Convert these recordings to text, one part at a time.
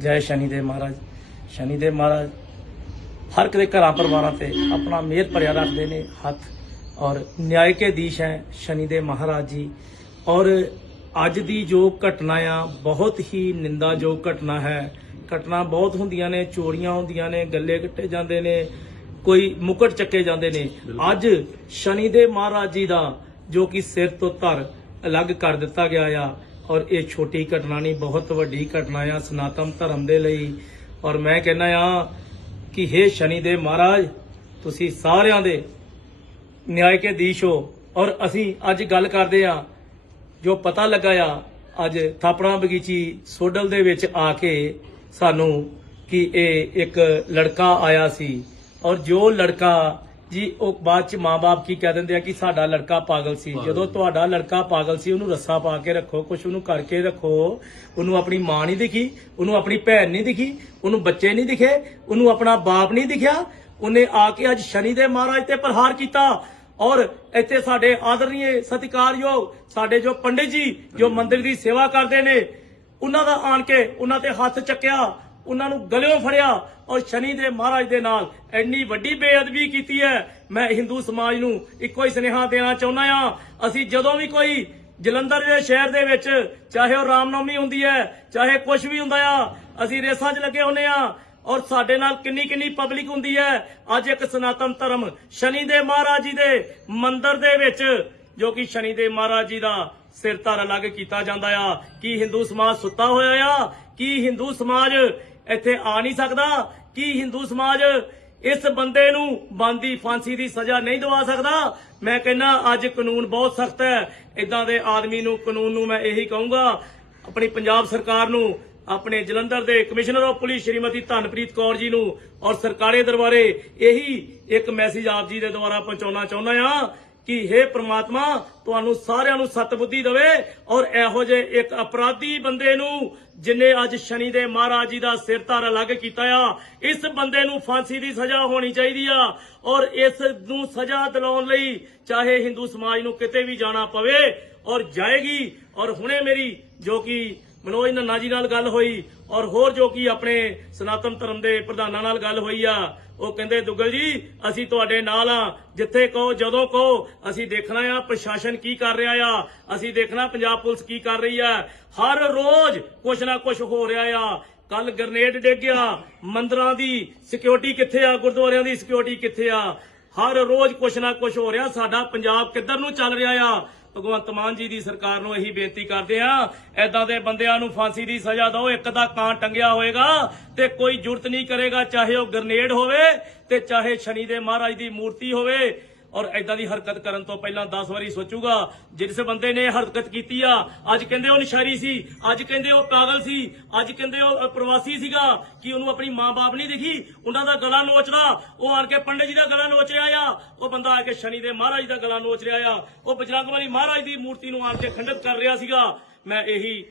ਜੈ ਸ਼ਨੀ ਦੇ ਮਹਾਰਾਜ। ਸ਼ਨੀ ਦੇ ਮਹਾਰਾਜ ਹਰ ਇੱਕ ਦੇ ਘਰਾਂ ਪਰਿਵਾਰਾਂ ਤੇ ਆਪਣਾ ਮਿਹਰ ਭਰਿਆ ਰੱਖਦੇ ਨੇ ਹੱਥ। ਔਰ ਨਿਆਂ ਕੇ ਦੀਸ਼ ਹੈ ਸ਼ਨੀ ਦੇ ਮਹਾਰਾਜ ਜੀ। ਔਰ ਅੱਜ ਦੀ ਜੋ ਘਟਨਾ ਆ ਬਹੁਤ ਹੀ ਨਿੰਦਾਯੋਗ ਘਟਨਾ ਹੈ। ਘਟਨਾ ਬਹੁਤ ਹੁੰਦੀਆਂ ਨੇ ਚੋਰੀਆਂ ਹੁੰਦੀਆਂ ਨੇ ਗੱਲੇ ਕੱਟੇ ਜਾਂਦੇ ਨੇ ਕੋਈ ਮੁਕਟ ਚੱਕੇ ਜਾਂਦੇ ਨੇ। ਅੱਜ ਸ਼ਨੀ ਦੇ ਮਹਾਰਾਜ ਜੀ ਦਾ ਜੋ ਕਿ ਸਿਰ ਤੋਂ ਧਰ ਅਲੱਗ ਕਰ ਦਿੱਤਾ ਗਿਆ ਆ। ਔਰ ਇਹ ਛੋਟੀ ਘਟਨਾ ਨਹੀਂ, ਬਹੁਤ ਵੱਡੀ ਘਟਨਾ ਆ ਸਨਾਤਨ ਧਰਮ ਦੇ ਲਈ। ਔਰ ਮੈਂ ਕਹਿੰਦਾ ਆ ਕਿ हे ਸ਼ਨੀ ਦੇ ਮਹਾਰਾਜ, ਤੁਸੀਂ ਸਾਰਿਆਂ ਦੇ ਨਿਆਂ ਕੇ ਦੀਸ਼ ਹੋ। ਔਰ ਅਸੀਂ ਅੱਜ ਗੱਲ ਕਰਦੇ ਆ, ਜੋ ਪਤਾ ਲੱਗਾ ਆ, ਅੱਜ ਥਾਪੜਾ ਬਗੀਚੀ ਸੋਡਲ ਦੇ ਵਿੱਚ ਆ ਕੇ ਸਾਨੂੰ ਕਿ ਇਹ ਇੱਕ ਲੜਕਾ ਆਇਆ ਸੀ। ਔਰ ਜੋ ਲੜਕਾ ਜੀ ਉਹ ਬਾਅਦ ਚ ਮਾਪੇ ਕੀ ਕਹਿ ਦਿੰਦੇ ਆ ਕਿ ਸਾਡਾ ਲੜਕਾ ਪਾਗਲ ਸੀ। ਜਦੋਂ ਤੁਹਾਡਾ ਲੜਕਾ ਪਾਗਲ ਸੀ ਉਹਨੂੰ ਰੱਸਾ ਪਾ ਕੇ ਰੱਖੋ ਕੁਛ ਉਹਨੂੰ ਕਰਕੇ ਰੱਖੋ। ਉਹਨੂੰ ਆਪਣੀ ਮਾਂ ਨਹੀਂ ਦਿਖੀ ਉਹਨੂੰ ਆਪਣੀ ਭੈਣ ਨਹੀਂ ਦਿਖੀ ਉਹਨੂੰ ਬੱਚੇ ਨਹੀਂ ਦਿਖੇ ਉਹਨੂੰ ਆਪਣਾ ਬਾਪ ਨਹੀਂ ਦਿਖਿਆ। ਉਹਨੇ ਆ ਕੇ ਅੱਜ ਸ਼ਨੀ ਦੇ ਮਹਾਰਾਜ ਤੇ ਪ੍ਰਹਾਰ ਕੀਤਾ। ਔਰ ਇੱਥੇ ਸਾਡੇ ਆਦਰਨੀਏ ਸਤਿਕਾਰਯੋਗ ਸਾਡੇ ਜੋ ਪੰਡਿਤ ਜੀ ਜੋ ਮੰਦਿਰ ਦੀ ਸੇਵਾ ਕਰਦੇ ਨੇ ਉਹਨਾਂ ਦਾ ਆਣ ਕੇ ਉਹਨਾਂ ਤੇ ਹੱਥ ਚੱਕਿਆ। ਉਹਨਾਂ ਨੂੰ ਗਲਿਓਂ ਫੜਿਆ ਔਰ ਸ਼ਨੀ ਦੇ ਮਹਾਰਾਜ ਦੇ ਨਾਲ ਐਨੀ ਵੱਡੀ ਬੇਅਦਬੀ ਕੀਤੀ ਹੈ। ਮੈਂ ਹਿੰਦੂ ਸਮਾਜ ਨੂੰ ਇੱਕੋ ਹੀ ਸੁਨੇਹਾ ਦੇਣਾ ਚਾਹੁੰਦਾ ਆ ਅਸੀਂ ਜਦੋਂ ਵੀ ਕੋਈ ਜਲੰਧਰ ਦੇ ਸ਼ਹਿਰ ਦੇ ਵਿੱਚ ਚਾਹੇ ਉਹ ਰਾਮਨਵਮੀ ਹੁੰਦੀ ਹੈ, ਚਾਹੇ ਕੁਝ ਵੀ ਹੁੰਦਾ ਆ, ਅਸੀਂ ਰੇਸਾਂ 'ਚ ਲੱਗੇ ਹੁੰਨੇ ਆ ਔਰ ਸਾਡੇ ਨਾਲ ਕਿੰਨੀ ਕਿੰਨੀ ਪਬਲਿਕ ਹੁੰਦੀ ਹੈ। ਅੱਜ ਇੱਕ ਸਨਾਤਨ ਧਰਮ ਸ਼ਨੀ ਦੇ ਮਹਾਰਾਜ ਜੀ ਦੇ ਮੰਦਿਰ ਦੇ ਵਿੱਚ, ਜੋ ਕਿ ਸ਼ਨੀ ਦੇ ਮਹਾਰਾਜ ਜੀ ਦਾ ਸਿਰ ਧਰ ਅਲੱਗ ਕੀਤਾ ਜਾਂਦਾ ਆ। ਕੀ ਹਿੰਦੂ ਸਮਾਜ ਸੁੱਤਾ ਹੋਇਆ ਆ? ਕੀ ਹਿੰਦੂ ਸਮਾਜ ਇੱਥੇ ਆ ਨਹੀਂ ਸਕਦਾ ਕੀ ਹਿੰਦੂ ਸਮਾਜ ਇਸ ਬੰਦੇ ਨੂੰ ਬੰਦੀ ਫਾਂਸੀ ਦੀ ਸਜ਼ਾ ਨਹੀਂ ਦਵਾ ਸਕਦਾ। ਮੈਂ ਕਹਿੰਨਾ ਅੱਜ ਕਾਨੂੰਨ ਬਹੁਤ ਸਖਤ ਹੈ। ਇਦਾਂ ਦੇ ਆਦਮੀ ਨੂੰ ਕਾਨੂੰਨ ਨੂੰ ਮੈਂ ਇਹੀ ਕਹੂੰਗਾ, ਆਪਣੀ ਪੰਜਾਬ ਸਰਕਾਰ ਨੂੰ, ਆਪਣੇ ਜਲੰਧਰ ਦੇ commissioner of police Shrimati Dhanpreet Kaur ji ਨੂੰ ਔਰ ਸਰਕਾਰੀ ਦਰਬਾਰੇ ਇਹੀ ਇੱਕ ਮੈਸੇਜ ਆਪ ਜੀ ਦੇ ਦੁਆਰਾ ਪਹੁੰਚਾਉਣਾ ਚਾਹੁੰਦਾ ਆ ਕਿ हे ਪ੍ਰਮਾਤਮਾ, ਤੁਹਾਨੂੰ ਸਾਰਿਆਂ ਨੂੰ ਸਤਬੁੱਧੀ ਦੇਵੇ ਔਰ ਇਹੋ ਜਿਹੇ ਇੱਕ ਅਪਰਾਧੀ ਬੰਦੇ ਨੂੰ ਜਿਨੇ ਅੱਜ ਸ਼ਨੀ ਦੇ ਮਹਾਰਾਜ ਜੀ ਦਾ ਸਿਰ ਧਾਰਾ ਅਲੱਗ ਕੀਤਾ ਆ, ਇਸ ਬੰਦੇ ਨੂੰ ਫਾਂਸੀ ਦੀ ਸਜ਼ਾ ਹੋਣੀ ਚਾਹੀਦੀ ਆ ਔਰ ਇਸ ਨੂੰ ਸਜ਼ਾ ਦਿਲਾਉਣ ਲਈ ਚਾਹੇ ਹਿੰਦੂ ਸਮਾਜ ਨੂੰ ਕਿਤੇ ਵੀ ਜਾਣਾ ਪਵੇ ਔਰ ਜਾਏਗੀ। ਔਰ ਹੁਣੇ ਮੇਰੀ ਜੋ ਕਿ ਮਨੋਜ ਨੰਨਾ ਜੀ ਨਾਲ ਗੱਲ ਹੋਈ ਔਰ ਹੋਰ ਜੋ ਕਿ ਆਪਣੇ ਸਨਾਤਨ ਧਰਮ ਦੇ ਪ੍ਰਧਾਨਾਂ ਨਾਲ ਗੱਲ ਹੋਈ ਆ, ਉਹ ਕਹਿੰਦੇ, ਦੁੱਗਲ ਜੀ, ਅਸੀਂ ਤੁਹਾਡੇ ਨਾਲ ਆ, ਜਿੱਥੇ ਕਹੋ, ਜਦੋਂ ਕਹੋ, ਅਸੀਂ ਦੇਖਣਾ ਆ ਪ੍ਰਸ਼ਾਸਨ ਕੀ ਕਰ ਰਿਹਾ ਆ, ਅਸੀਂ ਦੇਖਣਾ ਪੰਜਾਬ ਪੁਲਿਸ ਕੀ ਕਰ ਰਹੀ ਆ। ਹਰ ਰੋਜ਼ ਕੁਛ ਨਾ ਕੁਛ ਹੋ ਰਿਹਾ ਆ। ਕੱਲ ਗ੍ਰਨੇਡ ਡਿੱਗ ਗਿਆ, ਮੰਦਰਾਂ ਦੀ ਸਿਕਿਉਰਿਟੀ ਕਿੱਥੇ ਆ, ਗੁਰਦੁਆਰਿਆਂ ਦੀ ਸਿਕਿਉਰਿਟੀ ਕਿੱਥੇ ਆ? ਹਰ ਰੋਜ਼ ਕੁਛ ਨਾ ਕੁਛ ਹੋ ਰਿਹਾ, ਸਾਡਾ ਪੰਜਾਬ ਕਿੱਧਰ ਨੂੰ ਚੱਲ ਰਿਹਾ ਆ? ਭਗਵੰਤ ਮਾਨ ਜੀ ਦੀ ਸਰਕਾਰ ਨੂੰ ਇਹੀ ਬੇਨਤੀ ਕਰਦੇ ਆ ਐਦਾਂ ਦੇ ਬੰਦਿਆਂ ਨੂੰ ਫਾਂਸੀ ਦੀ ਸਜ਼ਾ ਦਿਓ, ਇੱਕ ਦਾ ਕਾਂ ਟੰਗਿਆ ਹੋਏਗਾ ਤੇ ਕੋਈ ਜੁਰਤ ਨਹੀਂ ਕਰੇਗਾ, ਚਾਹੇ ਉਹ ਗ੍ਰਨੇਡ ਹੋਵੇ ਤੇ ਚਾਹੇ ਸ਼ਨੀ ਦੇ ਮਹਾਰਾਜ ਦੀ ਮੂਰਤੀ ਹੋਵੇ। ਔਰ ਐਦਾਂ ਦੀ ਹਰਕਤ ਕਰਨ ਤੋਂ ਪਹਿਲਾਂ 10 ਵਾਰੀ ਸੋਚੂਗਾ, ਜਿਸ ਬੰਦੇ ਨੇ ਹਰਕਤ ਕੀਤੀ ਆ, ਅੱਜ ਕਹਿੰਦੇ ਉਹ ਨਸ਼ਾਰੀ ਸੀ, ਅੱਜ ਕਹਿੰਦੇ ਉਹ ਪਾਗਲ ਸੀ, ਅੱਜ ਕਹਿੰਦੇ ਉਹ ਪ੍ਰਵਾਸੀ ਸੀਗਾ, ਕਿ ਉਹਨੂੰ ਆਪਣੀ ਮਾਂ-ਬਾਪ ਨਹੀਂ ਦਿਖੀ? ਉਹਨਾਂ ਦਾ ਗਲਾ ਨੋਚਦਾ ਉਹ ਆਣ ਕੇ ਪੰਡਿਤ ਜੀ ਦਾ ਗਲਾ ਨੋਚ ਰਿਹਾ ਆ, ਉਹ ਬੰਦਾ ਆ ਕੇ ਸ਼ਨੀ ਦੇ ਮਹਾਰਾਜ ਦਾ ਗਲਾ ਨੋਚ ਰਿਹਾ ਆ, ਉਹ ਬਜਰੰਗ ਵਾਲੀ ਮਹਾਰਾਜ ਦੀ ਮੂਰਤੀ ਨੂੰ ਆਣ ਕੇ ਖੰਡਿਤ ਕਰ ਰਿਹਾ ਸੀਗਾ। ਮੈਂ ਇਹੀ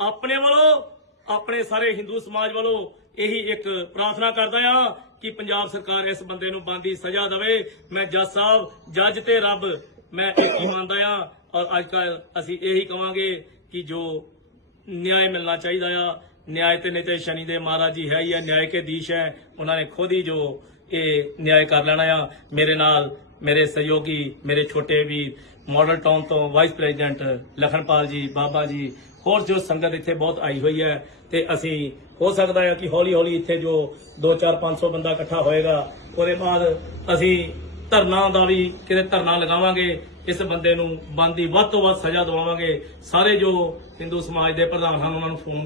ਆਪਣੇ ਵੱਲੋਂ, ਆਪਣੇ ਸਾਰੇ ਹਿੰਦੂ ਸਮਾਜ ਵੱਲੋਂ ਇਹੀ ਇੱਕ ਪ੍ਰਾਰਥਨਾ ਕਰਦਾ ਆ ਕਿ ਪੰਜਾਬ ਸਰਕਾਰ ਇਸ ਬੰਦੇ ਨੂੰ ਬੰਦੀ ਸਜ਼ਾ ਦੇਵੇ। ਮੈਂ ਜੱਜ ਸਾਹਿਬ, ਜੱਜ ਤੇ ਰੱਬ, ਮੈਂ ਇੱਕ ਹੀ ਮੰਨਦਾ ਆ ਔਰ ਅੱਜ ਕੱਲ ਅਸੀਂ ਇਹੀ ਕਵਾਂਗੇ ਕਿ ਜੋ ਨਿਆਂ ਮਿਲਣਾ ਚਾਹੀਦਾ ਆ, ਨਿਆਂ ਤੇ ਨਹੀਂ ਤੇ ਸ਼ਨੀ ਦੇ ਮਹਾਰਾਜ ਜੀ ਹੈ ਹੀ ਹੈ ਨਿਆਂ ਕੇ ਦੀਸ਼ ਹੈ, ਉਹਨਾਂ ਨੇ ਖੁਦ ਹੀ ਜੋ ਇਹ ਨਿਆਂ ਕਰ ਲੈਣਾ ਆ। ਮੇਰੇ ਨਾਲ ਮੇਰੇ ਸਹਿਯੋਗੀ, ਮੇਰੇ ਛੋਟੇ ਵੀਰ ਮਾਡਲ ਟਾਊਨ ਤੋਂ ਵਾਈਸ ਪ੍ਰੈਜ਼ੀਡੈਂਟ ਲਖਨਪਾਲ ਜੀ, ਬਾਬਾ ਜੀ ਹੋਰ ਜੋ ਸੰਗਤ ਇੱਥੇ ਬਹੁਤ ਆਈ ਹੋਈ ਹੈ ਤੇ ਅਸੀਂ, ਹੋ ਸਕਦਾ ਹੈ ਕਿ ਹੌਲੀ ਹੌਲੀ ਇੱਥੇ ਜੋ 2-4 500 ਬੰਦਾ ਇਕੱਠਾ ਹੋਏਗਾ, ਉਹਦੇ ਬਾਅਦ ਅਸੀਂ ਧਰਨਾ ਦਾ ਵੀ ਕਿਤੇ ਧਰਨਾ ਲਗਾਵਾਂਗੇ, ਇਸ ਬੰਦੇ ਨੂੰ ਬੰਦੀ ਵੱਧ ਤੋਂ ਵੱਧ ਸਜ਼ਾ ਦਿਵਾਵਾਂਗੇ। ਸਾਰੇ ਜੋ ਹਿੰਦੂ ਸਮਾਜ ਦੇ ਪ੍ਰਧਾਨ ਹਨ, ਉਹਨਾਂ ਨੂੰ ਫੋਨ